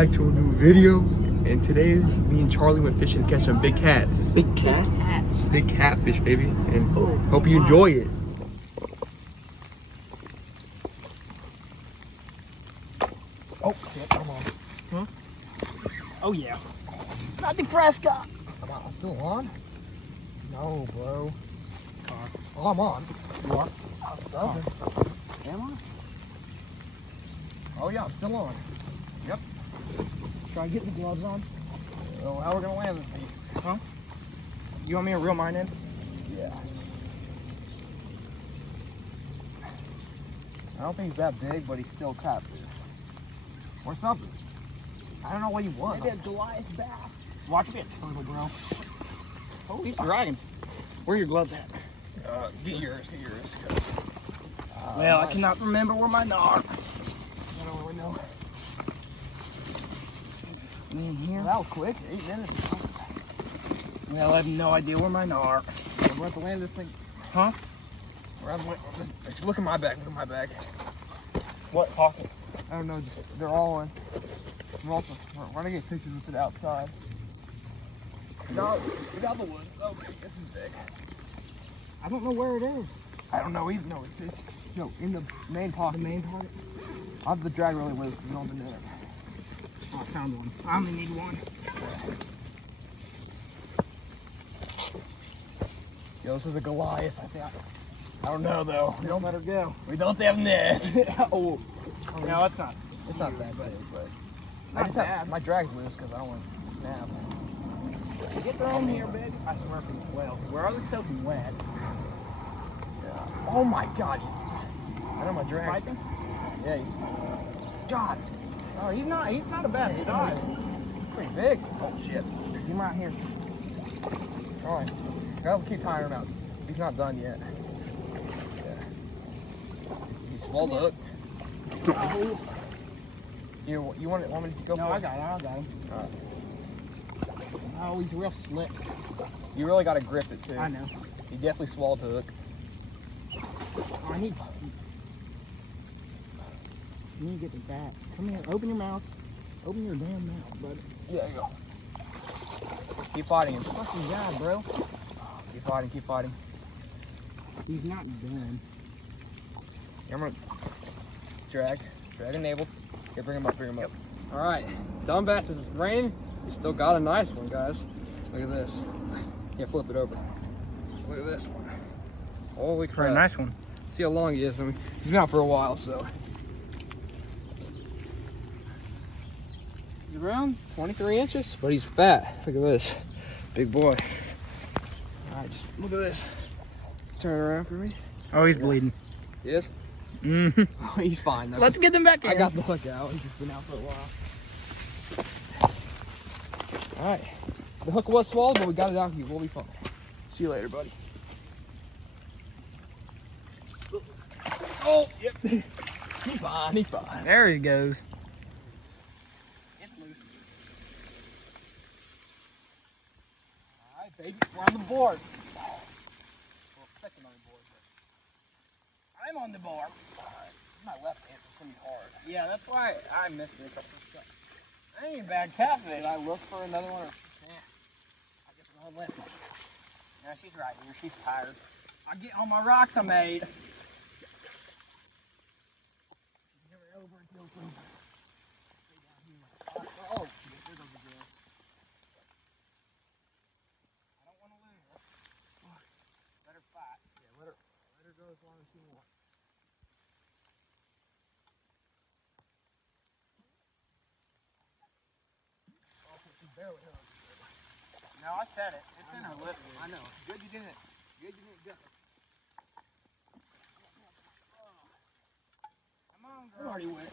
Back to a new video, and today me and Charlie went fishing to catch some big cats. Big cats? Big catfish, baby, and hope you enjoy it. Oh, shit, come on. Huh? Oh, yeah. Not the fresca. Come on, I'm still on? No, bro. Oh, I'm on. You are? Am I? Oh, yeah, I'm still on. Yep. Try to get the gloves on. Well, how are we gonna land this piece? Huh? You want me to reel mine in? Yeah. I don't think he's that big, but he's still catfish. Or something. I don't know what he was. Maybe a Goliath bass. Watch it, turtle, bro. Oh, he's riding. Where are your gloves at? Get yours, get yours. Well, I cannot remember where mine are. I don't really know. In here? Well, that was quick, 8 minutes. Well, I have no idea where mine are. We're going to have to land this thing. Huh? Just look at my bag, look at my bag. What pocket? I don't know, just, they're all on. We're going to get pictures of it outside. We got the woods. Oh, this is big. I don't know where it is. I don't know either. No, it's in the main pocket. The main pocket? I'll have to drag really loose because we don't have the net. Oh, I found one. I only need one. Yo, this is a Goliath, I think. I don't know though. We don't let her go. We don't have nets. Oh. No, it's not. It's not that big, but Not I just bad. have my drag's loose because I don't want to snap. Get thrown here, baby. I swear for you. Well, where are they soaking wet? Yeah. Oh my God! I know my drag. Piping? Yeah, he's. God. Oh, he's not a bad He's size. pretty big. Oh shit. He's right here. All right. Gotta keep tying him out. He's not done yet. Yeah. He's swallowed the hook. Oh. You want me to go? No, for I it? got him. All right. Oh, he's real slick. You really got to grip it too. I know. He definitely swallowed the hook. Oh, I need. You need to get the bat. Come here. Open your mouth. Open your damn mouth, bud. Yeah, you go. Keep fighting him. Fucking God, bro. Keep fighting. Keep fighting. He's not done. Here, I'm gonna drag enabled. Here, bring him up. Bring him up. All right, done bass is raining. You still got a nice one, guys. Look at this. Yeah, flip it over. Look at this one. Holy crap! Pretty nice one. See how long he is. I mean, he's been out for a while, so. He's around 23 inches, but he's fat. Look at this, big boy. All right, just look at this. Turn it around for me. Oh, he's bleeding. He is? Mm-hmm. Oh, he's fine though. Let's get them back in. I got the hook out. He's just been out for a while. All right. The hook was swallowed, but we got it out here. We'll be fine. See you later, buddy. Oh, yep. He's fine. He's fine. There he goes. It's loose. All right, baby. We're on the board. Well, second on the board. But I'm on the bar. my left hand, so it's going to be hard. Yeah, that's why I missed it a couple of times. I ain't a bad catfish. Did I look for another one? Or? I guess I'm on left. No, she's right here. She's tired. I get all my rocks I made. Oh, shit, there goes the girl. I don't want to lose her. Let her fight. Yeah, let her go as long as she wants. Oh, she barely hit her. No, I said it. It's in her lip. I know. Good you didn't. Good you didn't get it. Come on, I'm girl. already wet.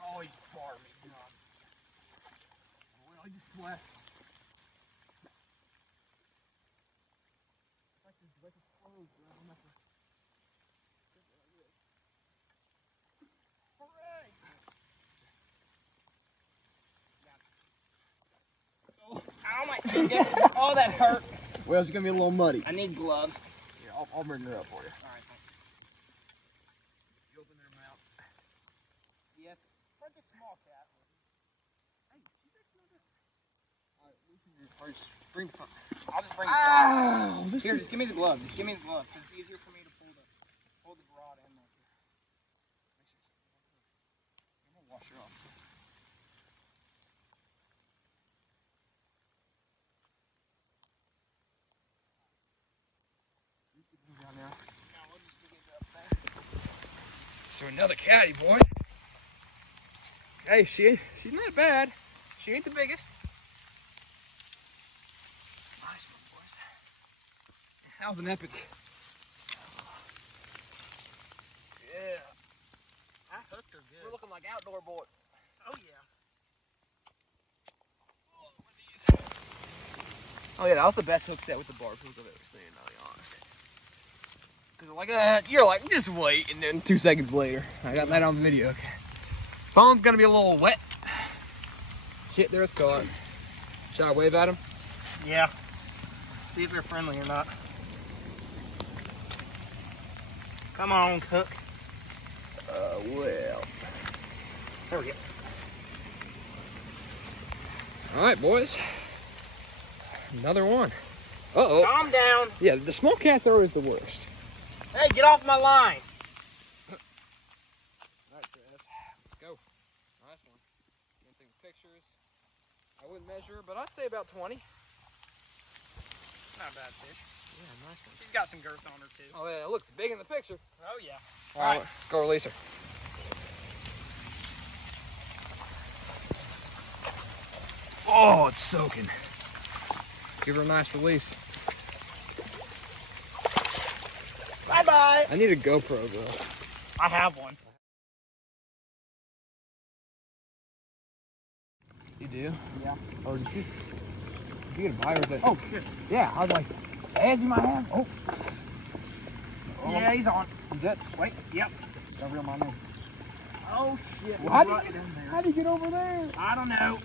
Oh, he's farming. God. Well, I just splashed. Like it's closed, bro. I'm not Hooray! Oh, my. Oh, that hurt. Well, it's gonna be a little muddy. I need gloves. Here, I'll bring her up for you. All right, thanks. You open their mouth. guess. For the small cat. Hey, she's actually not Alright, loosen your first. Bring the phone. I'll just bring the Ah! Here, just give me the glove. Just give me the glove, because it's easier for me to pull the rod and the. I'm gonna wash her off. Down there. Now we'll just dig it up there. So another catty, boy. Hey, she's not bad. She ain't the biggest. Nice one, boys. That was an epic. Yeah. I hooked her good. We're looking like outdoor boys. Oh yeah. Oh yeah, that was the best hook set with the barb hook I've ever seen, to be honest. Cause like that, you're like, just wait, and then 2 seconds later, I got that on video. Okay. Phone's gonna be a little wet. Shit, there's caught. Should I wave at him? Yeah. See if they're friendly or not. Come on, Cook. Well. There we go. All right, boys. Another one. Uh-oh. Calm down. Yeah, the small cats are always the worst. Hey, get off my line. All right, Travis. Let's go. Nice one. Can't take pictures. I wouldn't measure, but I'd say about 20. Not a bad fish. Yeah, nice one. She's got some girth on her too. Oh yeah, it looks big in the picture. Oh yeah. All right, let's go release her. Oh, it's soaking. Give her a nice release. Bye-bye. I need a GoPro, bro. I have one. You do? Yeah. Oh, did you get a bite with it? Oh, shit. Yeah, I was like, edge you might have. Oh. Yeah, he's on. Is that? Wait. Yep. Over on my name. Oh, shit. Well, how do you get over there? I don't know.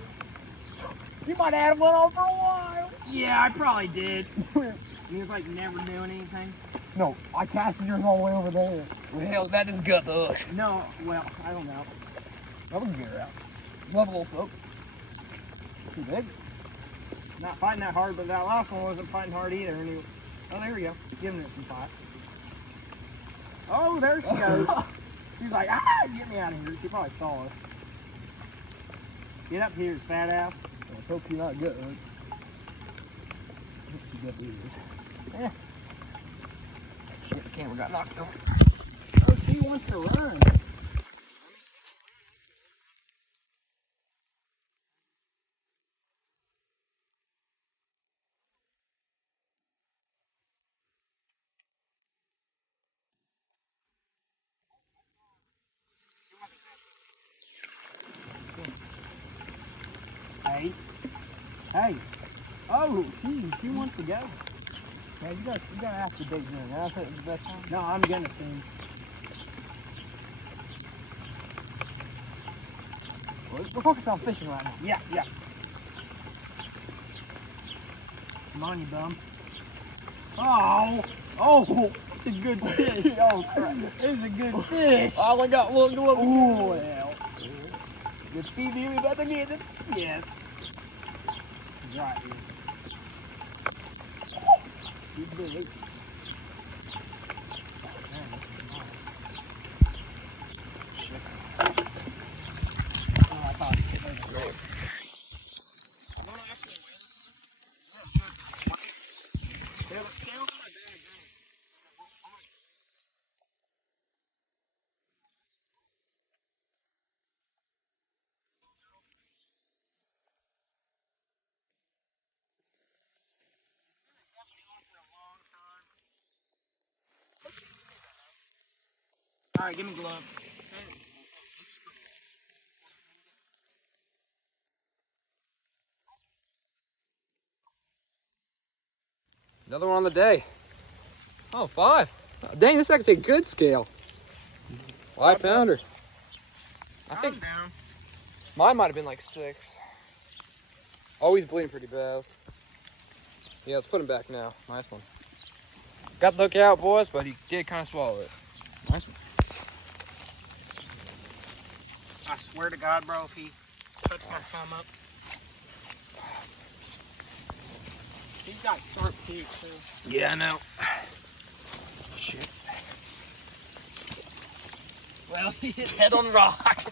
You might have had one on for a while. Yeah, I probably did. He was like never doing anything. No, I casted yours all the way over there. Well, hell, that just got the hush. No, well, I don't know. I can get her out. Love a little soap. Too big. Not fighting that hard, but that last one wasn't fighting hard either. And he, oh, there we go. Giving it some fight. Oh, there she goes. She's like, ah, get me out of here. She probably saw us. Get up here, fat ass. I hope you're not good. She definitely is. Yeah. Shit, the camera got knocked over. Oh, she wants to run. Hey. Hey. Oh, she wants to go. Yeah, you gotta ask the big man. I think it's the best time. No, I'm gonna soon. We're focused on fishing right now. Yeah, yeah. Come on, you bum. Oh, it's a good fish. Oh, crap. It's a good fish. I only got one glove. Oh, well. Good feed you, we better get it. Yes. Right here. Good big. Oh, I thought it was Great. I'm gonna actually wear this one. Yeah, let's go. All right, give me glove. Another one on the day. Oh, 5. Oh, dang, this is actually a good scale. 5 pounder. I think down. mine might have been like 6. Always bleeding pretty bad. Yeah, let's put him back now. Nice one. Got the hook out, boys, but he did kind of swallow it. Nice one. I swear to God, bro, if he touched my thumb up. He's got sharp teeth, too. Yeah, I know. Shit. Well, he hit head on rock.